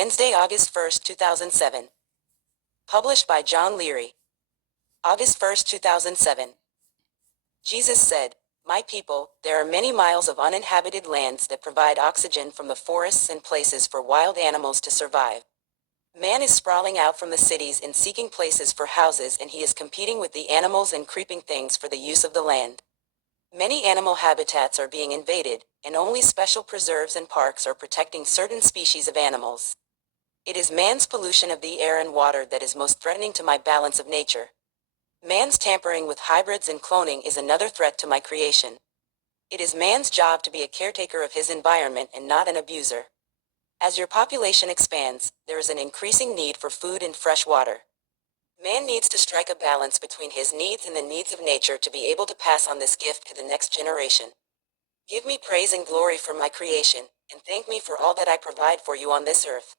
Wednesday, August 1st, 2007. Published by John Leary. August 1st, 2007. Jesus said, "My people, there are many miles of uninhabited lands that provide oxygen from the forests and places for wild animals to survive. Man is sprawling out from the cities in seeking places for houses, and he is competing with the animals and creeping things for the use of the land. Many animal habitats are being invaded, and only special preserves and parks are protecting certain species of animals. It is man's pollution of the air and water that is most threatening to my balance of nature. Man's tampering with hybrids and cloning is another threat to my creation. It is man's job to be a caretaker of his environment and not an abuser. As your population expands, there is an increasing need for food and fresh water. Man needs to strike a balance between his needs and the needs of nature to be able to pass on this gift to the next generation. Give me praise and glory for my creation, and thank me for all that I provide for you on this earth."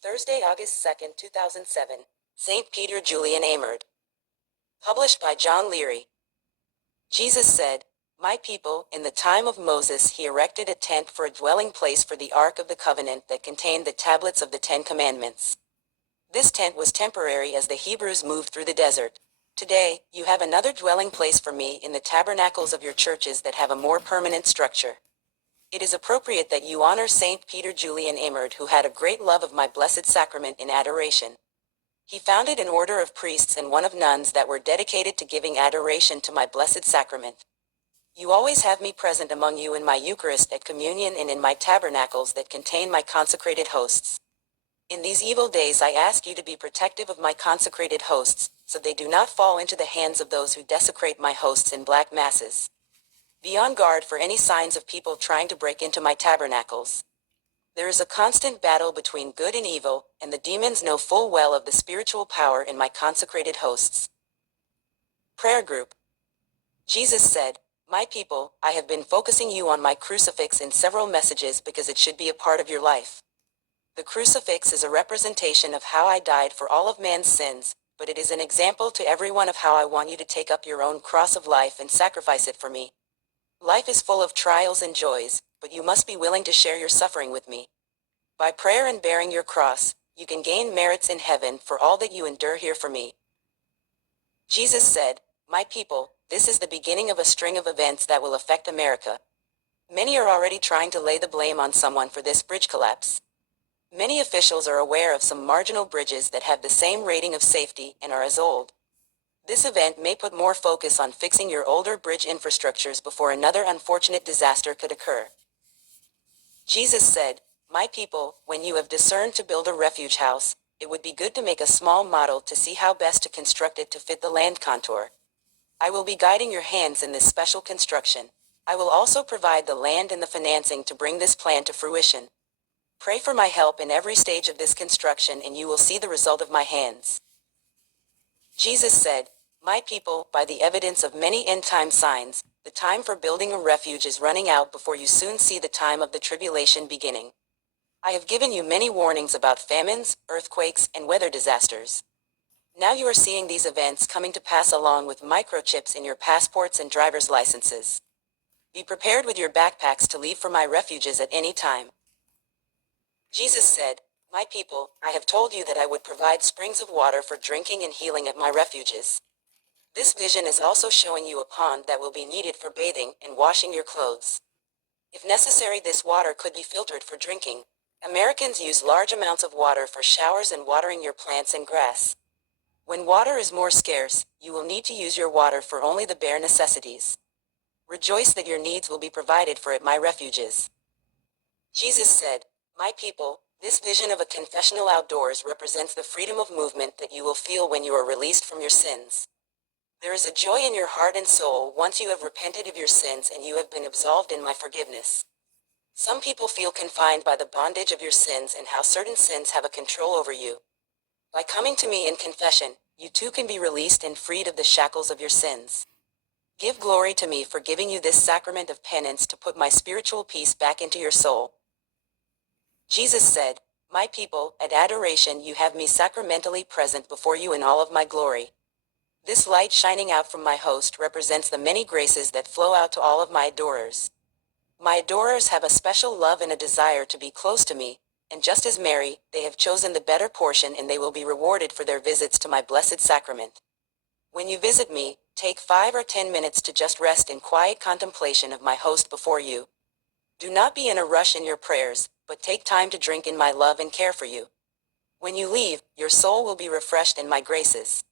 Thursday, August 2nd, 2007. St. Peter Julian Amerd. Published by John Leary. Jesus said, "My people, in the time of Moses he erected a tent for a dwelling place for the Ark of the Covenant that contained the tablets of the Ten Commandments. This tent was temporary as the Hebrews moved through the desert. Today, you have another dwelling place for me in the tabernacles of your churches that have a more permanent structure. It is appropriate that you honor St. Peter Julian Amerd, who had a great love of my blessed sacrament in adoration. He founded an order of priests and one of nuns that were dedicated to giving adoration to my blessed sacrament. You always have me present among you in my Eucharist at communion and in my tabernacles that contain my consecrated hosts. In these evil days I ask you to be protective of my consecrated hosts, so they do not fall into the hands of those who desecrate my hosts in black masses. Be on guard for any signs of people trying to break into my tabernacles. There is a constant battle between good and evil, and the demons know full well of the spiritual power in my consecrated hosts." Prayer Group. Jesus said, "My people, I have been focusing you on my crucifix in several messages because it should be a part of your life. The crucifix is a representation of how I died for all of man's sins, but it is an example to everyone of how I want you to take up your own cross of life and sacrifice it for me. Life is full of trials and joys, but you must be willing to share your suffering with me. By prayer and bearing your cross, you can gain merits in heaven for all that you endure here for me." Jesus said, "My people, this is the beginning of a string of events that will affect America. Many are already trying to lay the blame on someone for this bridge collapse. Many officials are aware of some marginal bridges that have the same rating of safety and are as old. This event may put more focus on fixing your older bridge infrastructures before another unfortunate disaster could occur." Jesus said, "My people, when you have discerned to build a refuge house, it would be good to make a small model to see how best to construct it to fit the land contour. I will be guiding your hands in this special construction. I will also provide the land and the financing to bring this plan to fruition. Pray for my help in every stage of this construction and you will see the result of my hands." Jesus said, "My people, by the evidence of many end-time signs, the time for building a refuge is running out before you soon see the time of the tribulation beginning. I have given you many warnings about famines, earthquakes, and weather disasters. Now you are seeing these events coming to pass along with microchips in your passports and driver's licenses. Be prepared with your backpacks to leave for my refuges at any time." Jesus said, "My people, I have told you that I would provide springs of water for drinking and healing at my refuges. This vision is also showing you a pond that will be needed for bathing and washing your clothes. If necessary, this water could be filtered for drinking. Americans use large amounts of water for showers and watering your plants and grass. When water is more scarce, you will need to use your water for only the bare necessities. Rejoice that your needs will be provided for at my refuges." Jesus said, "My people, this vision of a confessional outdoors represents the freedom of movement that you will feel when you are released from your sins. There is a joy in your heart and soul once you have repented of your sins and you have been absolved in my forgiveness. Some people feel confined by the bondage of your sins and how certain sins have a control over you. By coming to me in confession, you too can be released and freed of the shackles of your sins. Give glory to me for giving you this sacrament of penance to put my spiritual peace back into your soul." Jesus said, "My people, at adoration you have me sacramentally present before you in all of my glory. This light shining out from my host represents the many graces that flow out to all of my adorers. My adorers have a special love and a desire to be close to me, and just as Mary, they have chosen the better portion and they will be rewarded for their visits to my blessed sacrament. When you visit me, take 5 or 10 minutes to just rest in quiet contemplation of my host before you. Do not be in a rush in your prayers, but take time to drink in my love and care for you. When you leave, your soul will be refreshed in my graces.